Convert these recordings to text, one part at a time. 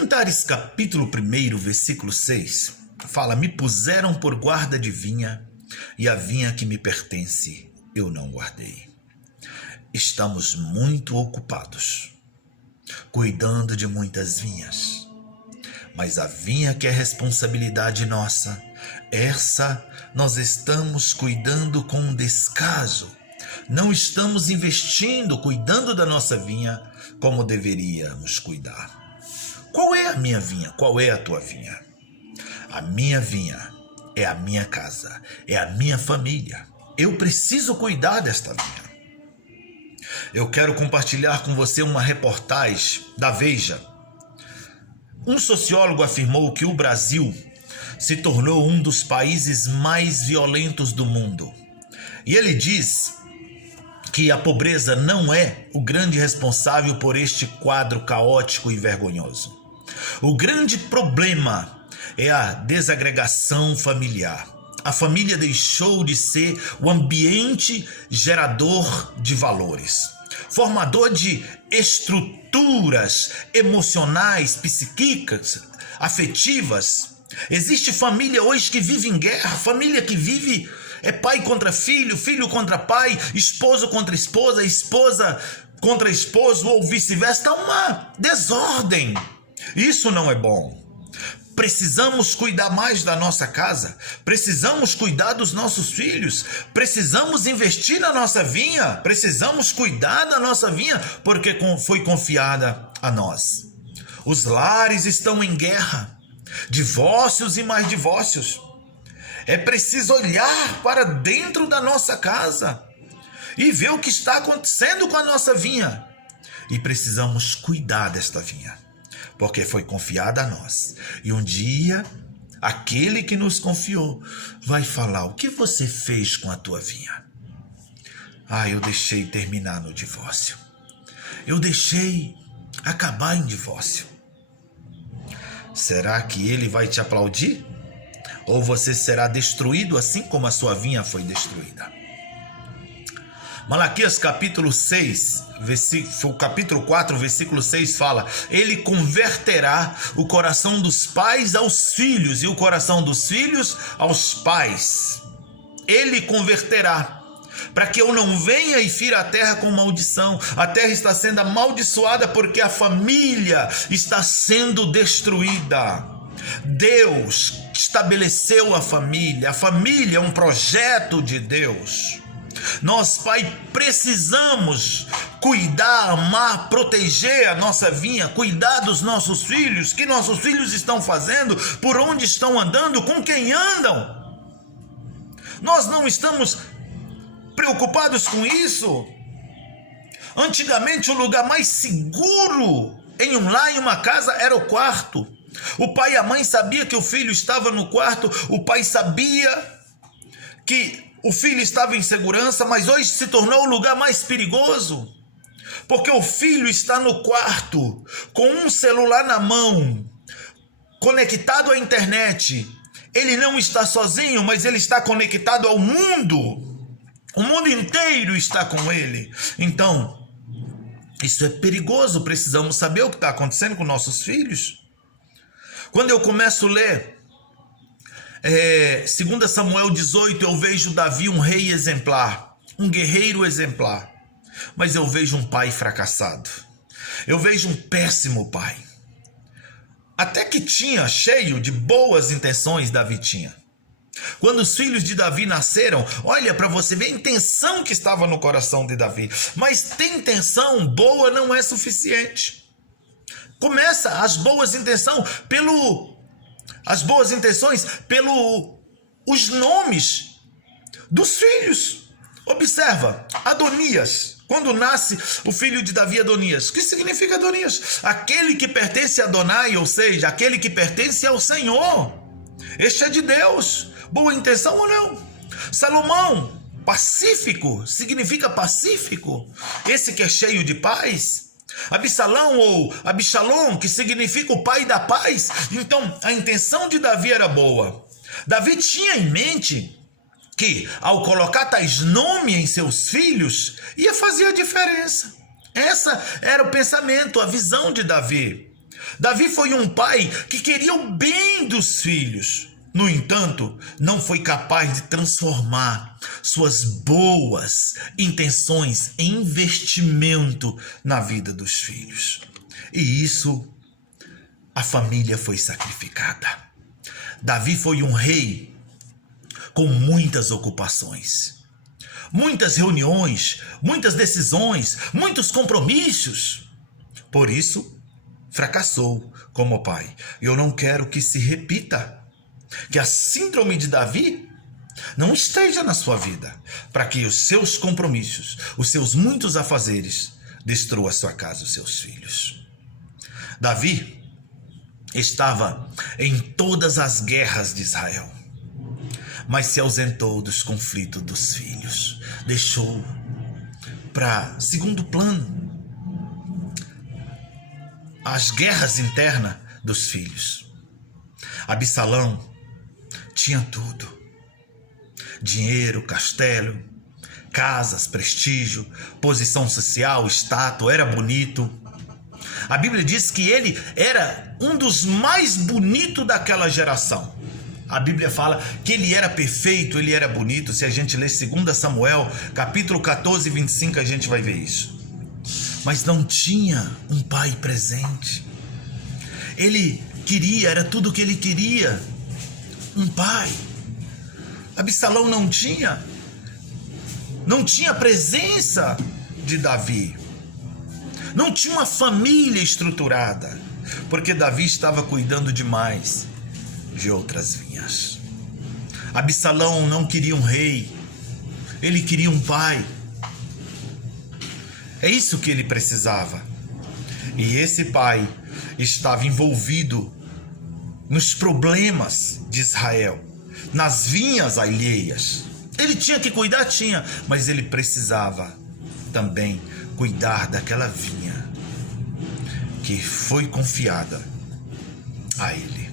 Cantares capítulo 1, versículo 6, fala: me puseram por guarda de vinha, e a vinha que me pertence eu não guardei. Estamos muito ocupados, cuidando de muitas vinhas, mas a vinha que é responsabilidade nossa, essa nós estamos cuidando com descaso. Não estamos investindo, cuidando da nossa vinha como deveríamos cuidar. Qual é a minha vinha? Qual é a tua vinha? A minha vinha é a minha casa, é a minha família. Eu preciso cuidar desta vinha. Eu quero compartilhar com você uma reportagem da Veja. Um sociólogo afirmou que o Brasil se tornou um dos países mais violentos do mundo. E ele diz que a pobreza não é o grande responsável por este quadro caótico e vergonhoso. O grande problema é a desagregação familiar. A família deixou de ser o ambiente gerador de valores, formador de estruturas emocionais, psíquicas, afetivas. Existe família hoje que vive em guerra, família que vive é pai contra filho, filho contra pai, esposo contra esposa, esposa contra esposo ou vice-versa. Está uma desordem. Isso não é bom. Precisamos cuidar mais da nossa casa, precisamos cuidar dos nossos filhos, precisamos investir na nossa vinha, precisamos cuidar da nossa vinha, porque foi confiada a nós. Os lares estão em guerra, divórcios e mais divórcios. É preciso olhar para dentro da nossa casa e ver o que está acontecendo com a nossa vinha. E precisamos cuidar desta vinha, porque foi confiada a nós. E um dia, aquele que nos confiou vai falar: o que você fez com a tua vinha? Eu deixei terminar no divórcio. Eu deixei acabar em divórcio. Será que ele vai te aplaudir? Ou você será destruído assim como a sua vinha foi destruída? Malaquias capítulo 6, capítulo 4, versículo 6 fala: ele converterá o coração dos pais aos filhos e o coração dos filhos aos pais. Ele converterá, para que eu não venha e fira a terra com maldição. A terra está sendo amaldiçoada porque a família está sendo destruída. Deus estabeleceu a família é um projeto de Deus. Nós, pai, precisamos cuidar, amar, proteger a nossa vinha, cuidar dos nossos filhos, o que nossos filhos estão fazendo, por onde estão andando, com quem andam. Nós não estamos preocupados com isso. Antigamente, o lugar mais seguro em um lar, em uma casa, era o quarto. O pai e a mãe sabiam que o filho estava no quarto, o pai sabia que o filho estava em segurança, mas hoje se tornou o lugar mais perigoso, porque o filho está no quarto, com um celular na mão, conectado à internet. Ele não está sozinho, mas ele está conectado ao mundo. O mundo inteiro está com ele. Então, isso é perigoso. Precisamos saber o que está acontecendo com nossos filhos. Quando eu começo a ler 2 Samuel 18, eu vejo Davi um rei exemplar, um guerreiro exemplar, mas eu vejo um pai fracassado. Eu vejo um péssimo pai. Até que tinha, cheio de boas intenções, Davi tinha. Quando os filhos de Davi nasceram, olha para você ver a intenção que estava no coração de Davi. Mas ter intenção boa não é suficiente. Começa as boas intenções os nomes dos filhos. Observa, Adonias. Quando nasce o filho de Davi, Adonias. O que significa Adonias? Aquele que pertence a Adonai, ou seja, aquele que pertence ao Senhor. Este é de Deus. Boa intenção ou não? Salomão, pacífico, significa pacífico. Esse que é cheio de paz. Absalão ou Absalom, que significa o pai da paz. Então, a intenção de Davi era boa. Davi tinha em mente que, ao colocar tais nomes em seus filhos, ia fazer a diferença. Essa era o pensamento, a visão de Davi. Davi foi um pai que queria o bem dos filhos. No entanto, não foi capaz de transformar suas boas intenções em investimento na vida dos filhos. E isso, a família foi sacrificada. Davi foi um rei com muitas ocupações, muitas reuniões, muitas decisões, muitos compromissos. Por isso, fracassou como pai. Eu não quero que se repita, que a síndrome de Davi não esteja na sua vida, para que os seus compromissos, os seus muitos afazeres, destruam a sua casa, os seus filhos. Davi estava em todas as guerras de Israel, mas se ausentou dos conflitos dos filhos, deixou para segundo plano as guerras internas dos filhos. Absalão tinha tudo: dinheiro, castelo, casas, prestígio, posição social, status, era bonito. A Bíblia diz que ele era um dos mais bonitos daquela geração. A Bíblia fala que ele era perfeito, ele era bonito. Se a gente ler 2 Samuel, capítulo 14, 25, a gente vai ver isso. Mas não tinha um pai presente. Ele queria, era tudo o que ele queria, um pai. Absalão não tinha presença de Davi. Não tinha uma família estruturada, porque Davi estava cuidando demais de outras vinhas. Absalão não queria um rei, ele queria um pai. É isso que ele precisava. E esse pai estava envolvido nos problemas de Israel, nas vinhas alheias. Ele tinha que cuidar, mas ele precisava também cuidar daquela vinha que foi confiada a ele.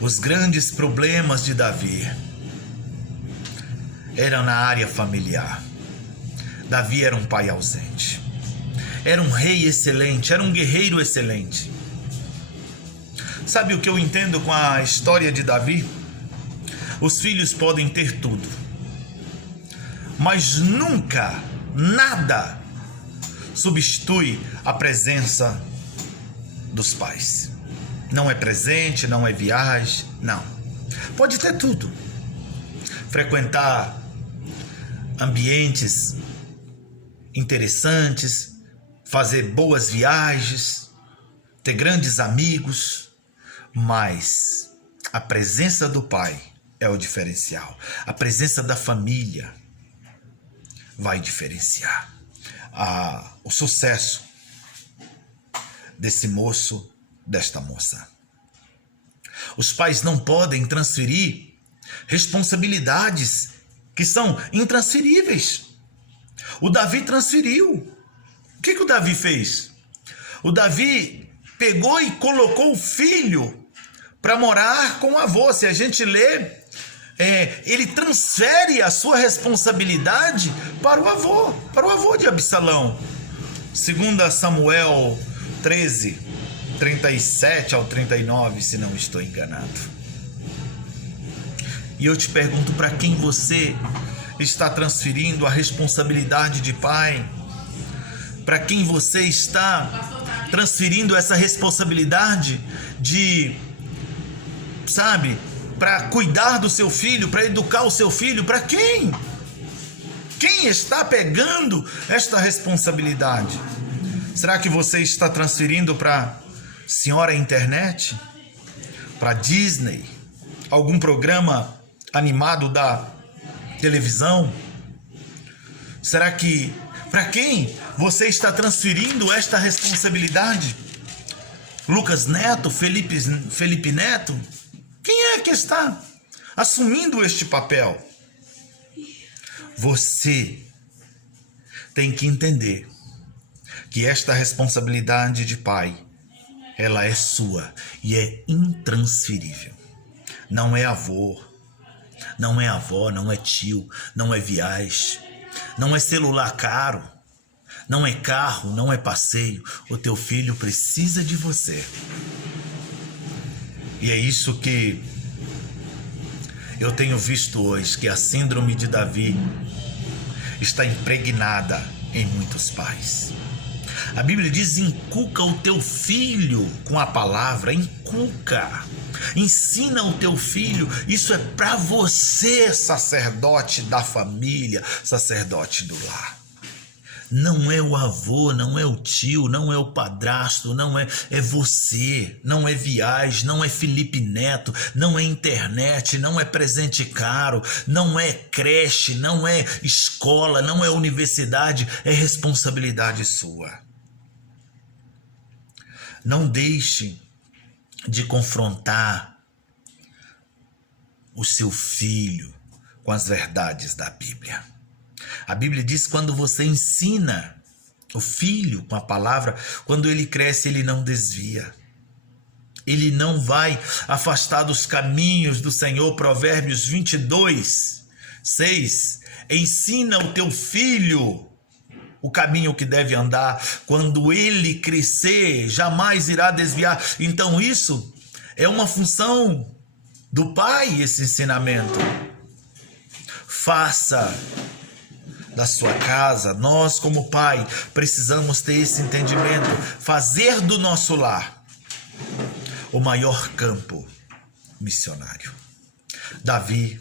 Os grandes problemas de Davi eram na área familiar. Davi era um pai ausente, era um rei excelente, era um guerreiro excelente. Sabe o que eu entendo com a história de Davi? Os filhos podem ter tudo, mas nunca, nada substitui a presença dos pais. Não é presente, não é viagem, não. Pode ter tudo. Frequentar ambientes interessantes, fazer boas viagens, ter grandes amigos, mas a presença do pai é o diferencial. A presença da família vai diferenciar o sucesso desse moço, desta moça. Os pais não podem transferir responsabilidades que são intransferíveis. O Davi transferiu. O que o Davi fez? O Davi pegou e colocou o filho para morar com o avô. Se a gente lê, ele transfere a sua responsabilidade para o avô de Absalão. 2 Samuel 13, 37 ao 39, se não estou enganado. E eu te pergunto, para quem você está transferindo a responsabilidade de pai? Para quem você está transferindo essa responsabilidade de, para cuidar do seu filho, para educar o seu filho? Para quem? Quem está pegando esta responsabilidade? Será que você está transferindo para senhora internet? Para Disney? Algum programa animado da televisão? Será que, para quem você está transferindo esta responsabilidade? Lucas Neto, Felipe Neto? Quem é que está assumindo este papel? Você tem que entender que esta responsabilidade de pai, ela é sua e é intransferível. Não é avô, não é avó, não é tio, não é viagem, não é celular caro, Não é carro, não é passeio. O teu filho precisa de você. E é isso que eu tenho visto hoje, que a síndrome de Davi está impregnada em muitos pais. A Bíblia diz: inculca o teu filho com a palavra, inculca, ensina o teu filho. Isso é para você, sacerdote da família, sacerdote do lar. Não é o avô, não é o tio, não é o padrasto, é você. Não é viagem, não é Felipe Neto, não é internet, não é presente caro, não é creche, não é escola, não é universidade, é responsabilidade sua. Não deixe de confrontar o seu filho com as verdades da Bíblia. A Bíblia diz que quando você ensina o filho com a palavra, quando ele cresce, ele não desvia. Ele não vai afastar dos caminhos do Senhor. Provérbios 22:6. Ensina o teu filho o caminho que deve andar. Quando ele crescer, jamais irá desviar. Então isso é uma função do pai, esse ensinamento. Faça da sua casa, nós como pai precisamos ter esse entendimento, fazer do nosso lar o maior campo missionário. Davi,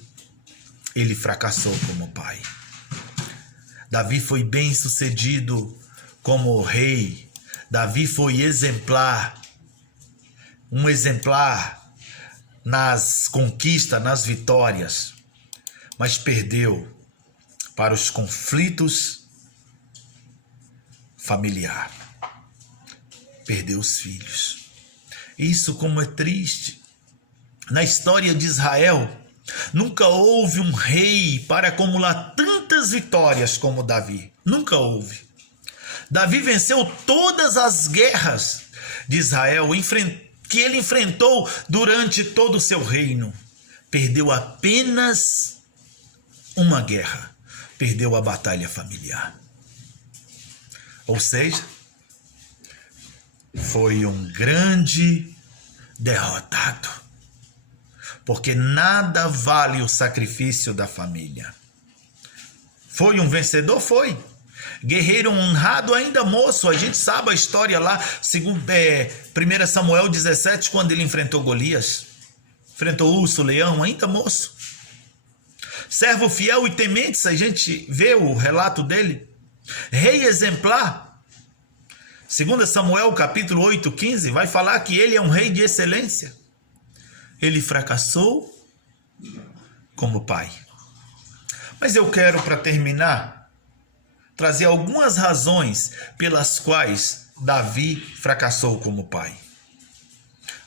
ele fracassou como pai. Davi foi bem sucedido como rei. Davi foi exemplar, um exemplar nas conquistas, nas vitórias, mas perdeu para os conflitos familiares. Perdeu os filhos. Isso como é triste. Na história de Israel, nunca houve um rei para acumular tantas vitórias como Davi. Nunca houve. Davi venceu todas as guerras de Israel que ele enfrentou durante todo o seu reino. Perdeu apenas uma guerra. Perdeu a batalha familiar. Ou seja, foi um grande derrotado. Porque nada vale o sacrifício da família. Foi um vencedor? Foi. Guerreiro honrado ainda moço. A gente sabe a história lá, segundo 1 Samuel 17, quando ele enfrentou Golias. Enfrentou o urso, o leão, ainda moço. Servo fiel e temente, a gente vê o relato dele. Rei exemplar. 2 Samuel capítulo 8:15 vai falar que ele é um rei de excelência. Ele fracassou como pai. Mas eu quero, para terminar, trazer algumas razões pelas quais Davi fracassou como pai.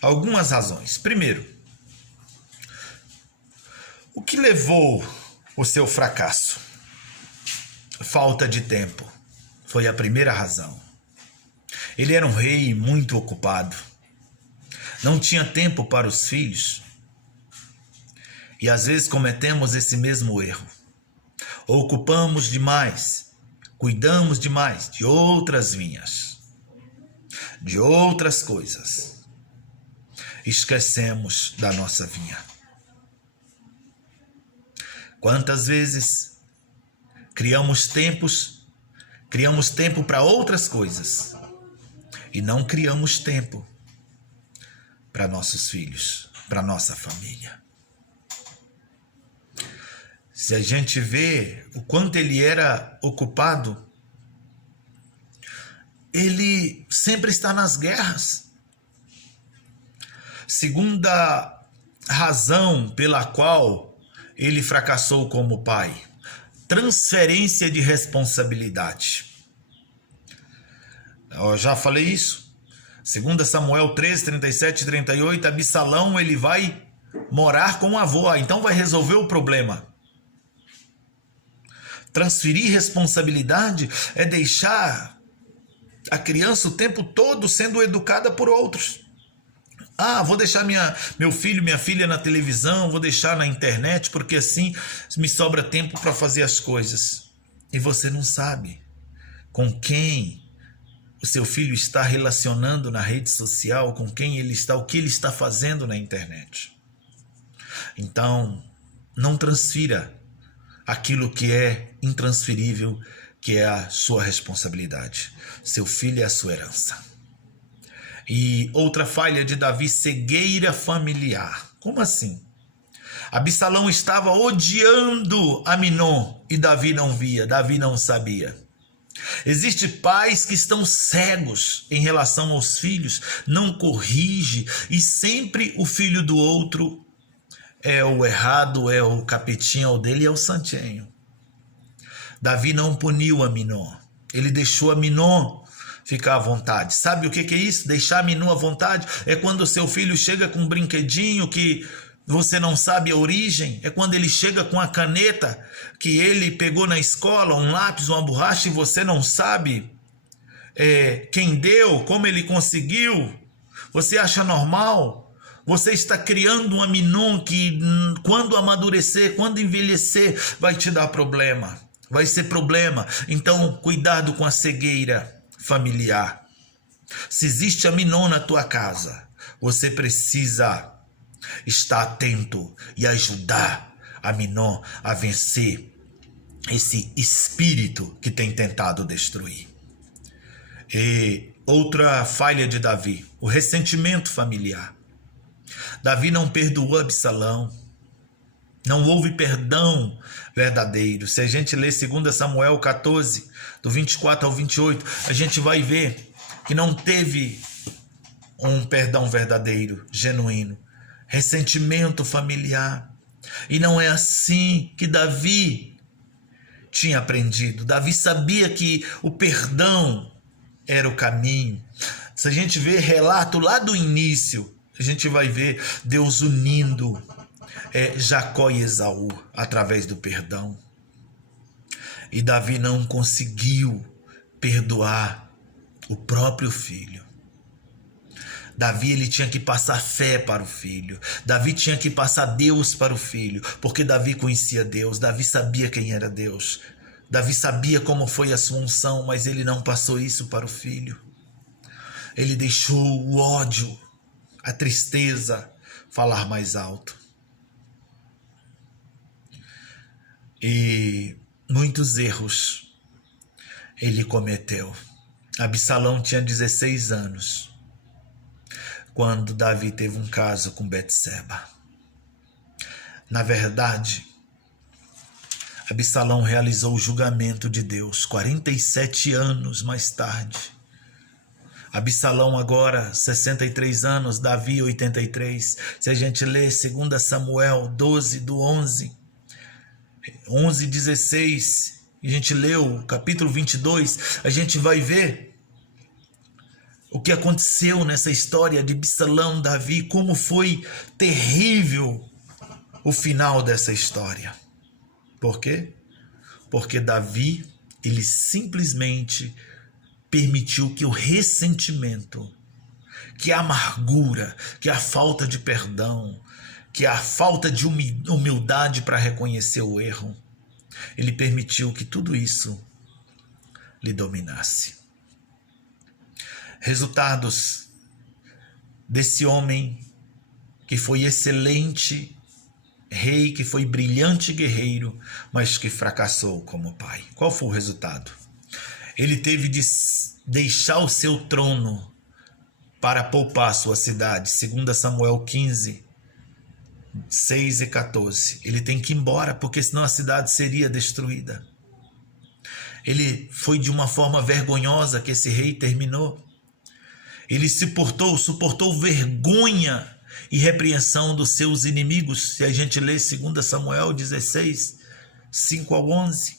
Algumas razões. Primeiro, o que levou o seu fracasso? Falta de tempo. Foi a primeira razão. Ele era um rei muito ocupado. Não tinha tempo para os filhos. E às vezes cometemos esse mesmo erro. Ocupamos demais, cuidamos demais de outras vinhas, de outras coisas. Esquecemos da nossa vinha. Quantas vezes criamos tempo para outras coisas e não criamos tempo para nossos filhos, para nossa família. Se a gente vê o quanto ele era ocupado, ele sempre está nas guerras. Segunda razão pela qual ele fracassou como pai: transferência de responsabilidade. Eu já falei isso. 2 Samuel 13, 37 e 38, Absalão ele vai morar com o avô, então vai resolver o problema. Transferir responsabilidade é deixar a criança o tempo todo sendo educada por outros. Vou deixar meu filho, minha filha na televisão, vou deixar na internet, porque assim me sobra tempo para fazer as coisas. E você não sabe com quem o seu filho está relacionando na rede social, com quem ele está, o que ele está fazendo na internet. Então, não transfira aquilo que é intransferível, que é a sua responsabilidade. Seu filho é a sua herança. E outra falha de Davi, cegueira familiar. Como assim? Absalão estava odiando Aminon e Davi não via, Davi não sabia. Existem pais que estão cegos em relação aos filhos, não corrige e sempre o filho do outro é o errado, é o capetinho, o dele é o santinho. Davi não puniu Aminon, ele deixou Aminon ficar à vontade. Sabe o que é isso? Deixar Aminon à vontade é quando o seu filho chega com um brinquedinho que você não sabe a origem, é quando ele chega com a caneta que ele pegou na escola, um lápis, uma borracha, e você não sabe quem deu, como ele conseguiu. Você acha normal? Você está criando um Aminon que quando amadurecer, quando envelhecer, vai te dar problema. Vai ser problema. Então, cuidado com a cegueira familiar. Se existe Aminon na tua casa, você precisa estar atento e ajudar Aminon a vencer esse espírito que tem tentado destruir. E outra falha de Davi, o ressentimento familiar. Davi não perdoou Absalão, não houve perdão verdadeiro. Se a gente ler 2 Samuel 14, do 24 ao 28, a gente vai ver que não teve um perdão verdadeiro, genuíno. Ressentimento familiar. E não é assim que Davi tinha aprendido. Davi sabia que o perdão era o caminho. Se a gente ver relato lá do início, a gente vai ver Deus unindo Jacó e Esaú através do perdão. E Davi não conseguiu perdoar o próprio filho. Davi ele tinha que passar fé para o filho. Davi tinha que passar Deus para o filho, porque Davi conhecia Deus. Davi sabia quem era Deus. Davi sabia como foi a sua unção, mas ele não passou isso para o filho. Ele deixou o ódio, a tristeza falar mais alto. E muitos erros ele cometeu. Absalão tinha 16 anos. Quando Davi teve um caso com Betseba. Na verdade, Absalão realizou o julgamento de Deus 47 anos mais tarde. Absalão agora 63 anos, Davi 83. Se a gente ler 2 Samuel 12, do 11, 16, e a gente leu o capítulo 22, a gente vai ver o que aconteceu nessa história de Absalão, Davi, como foi terrível o final dessa história. Por quê? Porque Davi, ele simplesmente permitiu que o ressentimento, que a amargura, que a falta de perdão, que a falta de humildade para reconhecer o erro, ele permitiu que tudo isso lhe dominasse. Resultados desse homem que foi excelente rei, que foi brilhante guerreiro, mas que fracassou como pai. Qual foi o resultado? Ele teve de deixar o seu trono para poupar sua cidade. 2 Samuel 15, 6 e 14. Ele tem que ir embora, porque senão a cidade seria destruída. Ele foi de uma forma vergonhosa que esse rei terminou. Ele suportou vergonha e repreensão dos seus inimigos. Se a gente lê 2 Samuel 16, 5 ao 11.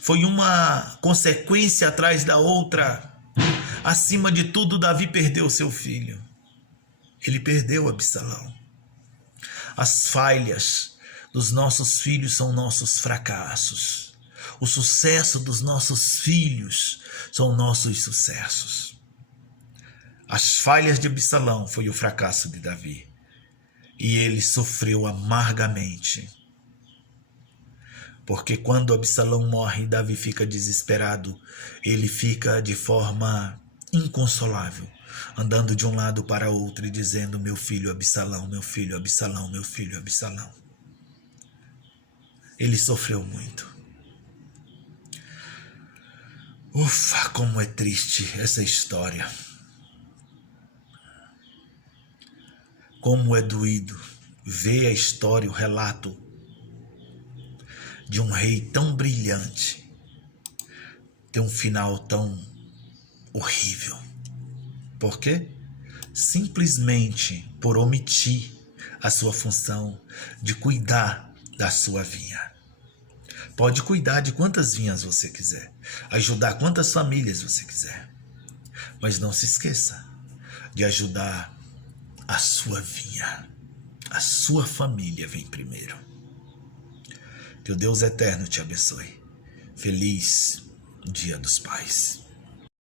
Foi uma consequência atrás da outra. Acima de tudo, Davi perdeu seu filho. Ele perdeu Absalão. As falhas dos nossos filhos são nossos fracassos. O sucesso dos nossos filhos são nossos sucessos. As falhas de Absalão foi o fracasso de Davi. E ele sofreu amargamente. Porque quando Absalão morre, Davi fica desesperado. Ele fica de forma inconsolável, andando de um lado para outro e dizendo: meu filho Absalão, meu filho Absalão, meu filho Absalão. Ele sofreu muito. Ufa, como é triste essa história. Como é doído ver a história, o relato de um rei tão brilhante ter um final tão horrível. Por quê? Simplesmente por omitir a sua função de cuidar da sua vinha. Pode cuidar de quantas vinhas você quiser, ajudar quantas famílias você quiser, mas não se esqueça de ajudar a sua vinha. A sua família vem primeiro. Que o Deus eterno te abençoe. Feliz Dia dos Pais.